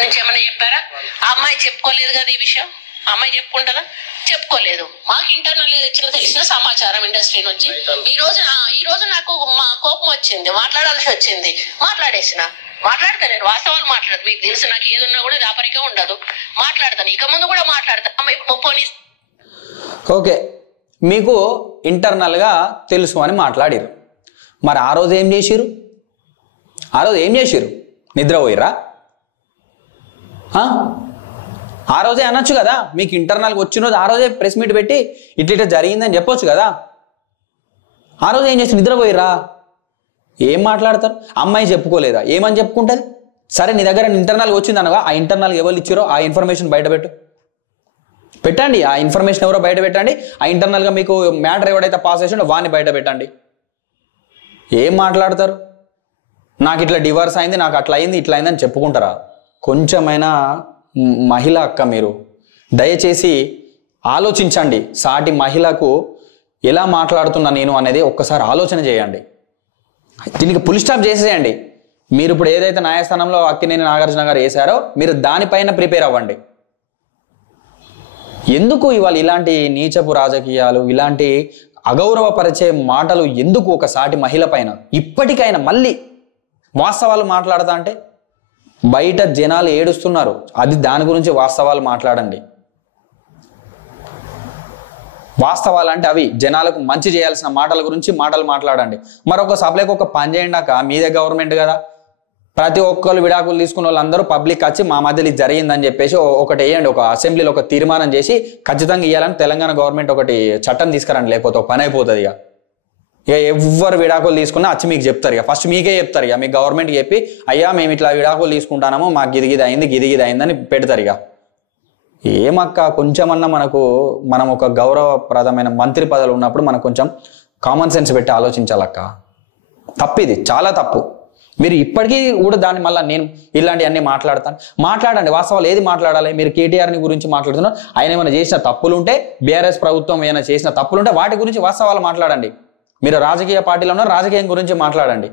నుంచి ఏమైనా చెప్పారా? ఆ అమ్మాయి చెప్పుకోలేదు కదా ఈ విషయం. ఆ అమ్మాయి చెప్పుకుంటారా? చెప్పుకోలేదు. మాకు ఇంటర్నల్ గా తెలిసిన సమాచారం ఇండస్ట్రీ నుంచి. ఈ రోజు నాకు మా కోపం వచ్చింది, మాట్లాడాల్సి వచ్చింది, మాట్లాడేసిన. మాట్లాడతా, నేను వాస్తవాలు మాట్లాడదు. మీకు తెలుసు, నాకు ఏదున్నా కూడా దాపరికే ఉండదు, మాట్లాడతాను. ఇక ముందు కూడా మాట్లాడతాను. ఓకే, మీకు ఇంటర్నల్గా తెలుసు అని మాట్లాడిరు. మరి ఆ రోజు ఏం చేసిరు? నిద్రపోయిర్రా? ఆ రోజే అనొచ్చు కదా, మీకు ఇంటర్నల్గా వచ్చిన రోజు ఆ రోజే ప్రెస్ మీట్ పెట్టి ఇట్లా జరిగిందని చెప్పొచ్చు కదా. ఆ రోజు ఏం చేసి నిద్రపోయిర్రా? ఏం మాట్లాడతారు? అమ్మాయి చెప్పుకోలేదా? ఏమని చెప్పుకుంటుంది? సరే, నీ దగ్గర ఇంటర్నల్గా వచ్చింది అనగా ఆ ఇంటర్నల్గా ఎవరు ఇచ్చారో ఆ ఇన్ఫర్మేషన్ బయట పెట్టండి. ఆ ఇన్ఫర్మేషన్ ఎవరో బయట పెట్టండి. ఆ ఇంటర్నల్గా మీకు మ్యాటర్ ఎవడైతే పాస్ చేసిండో వాడిని బయట పెట్టండి. ఏం మాట్లాడతారు? నాకు ఇట్లా డివర్స్ అయింది, నాకు అట్లా అయింది, ఇట్లా అయిందని చెప్పుకుంటారా? కొంచెమైనా మహిళ అక్క, మీరు దయచేసి ఆలోచించండి. సాటి మహిళకు ఎలా మాట్లాడుతున్నా నేను అనేది ఒక్కసారి ఆలోచన చేయండి. దీనికి ఫుల్ స్టాప్ చేసేయండి. మీరు ఇప్పుడు ఏదైతే న్యాయస్థానంలో అక్కినేని నాగార్జున గారు వేశారో మీరు దానిపైన ప్రిపేర్ అవ్వండి. ఎందుకు ఇవాళ ఇలాంటి నీచపు రాజకీయాలు, ఇలాంటి అగౌరవపరిచే మాటలు ఎందుకు ఒక సాటి మహిళ పైన? ఇప్పటికైనా మళ్ళీ వాస్తవాలు మాట్లాడతా అంటే బయట జనాలు ఏడుస్తున్నారు, అది దాని గురించి వాస్తవాలు మాట్లాడండి. వాస్తవాలు అంటే అవి జనాలకు మంచి చేయాల్సిన మాటల గురించి మాట్లాడండి. మరొక సభలకు ఒక పని చేయండాక మీదే గవర్నమెంట్ కదా, ప్రతి ఒక్కరు విడాకులు తీసుకున్న వాళ్ళందరూ పబ్లిక్ వచ్చి మా మధ్యలో ఇది జరిగిందని చెప్పేసి ఒకటి వేయండి, ఒక అసెంబ్లీలో ఒక తీర్మానం చేసి ఖచ్చితంగా ఇవ్వాలని తెలంగాణ గవర్నమెంట్ ఒకటి చట్టం తీసుకురండి, లేకపోతే ఒక పని అయిపోతుంది. ఇక ఎవ్వరు విడాకులు తీసుకున్నా వచ్చి మీకు చెప్తారు. ఇక ఫస్ట్ మీకే చెప్తారు. ఇక మీ గవర్నమెంట్కి చెప్పి అయ్యా మేము ఇట్లా విడాకులు తీసుకుంటాము, మాకు గిదిగిది అయిందని పెడతారు. ఇక ఏమక్క, కొంచెమన్నా మనం ఒక గౌరవప్రదమైన మంత్రి పదవులు ఉన్నప్పుడు మనకు కొంచెం కామన్ సెన్స్ పెట్టి ఆలోచించాలక్క. తప్పు, ఇది చాలా తప్పు. మీరు ఇప్పటికీ కూడా దాన్ని మళ్ళీ నేను ఇలాంటివన్నీ మాట్లాడండి. వాస్తవాలు ఏది మాట్లాడాలి? మీరు కేటీఆర్ని గురించి మాట్లాడుతున్నారు, ఆయన ఏమైనా చేసిన తప్పులుంటే, బీఆర్ఎస్ ప్రభుత్వం ఏమైనా చేసిన తప్పులుంటే వాటి గురించి వాస్తవాలు మాట్లాడండి. మీరు రాజకీయ పార్టీలో ఉన్న రాజకీయం గురించి మాట్లాడండి.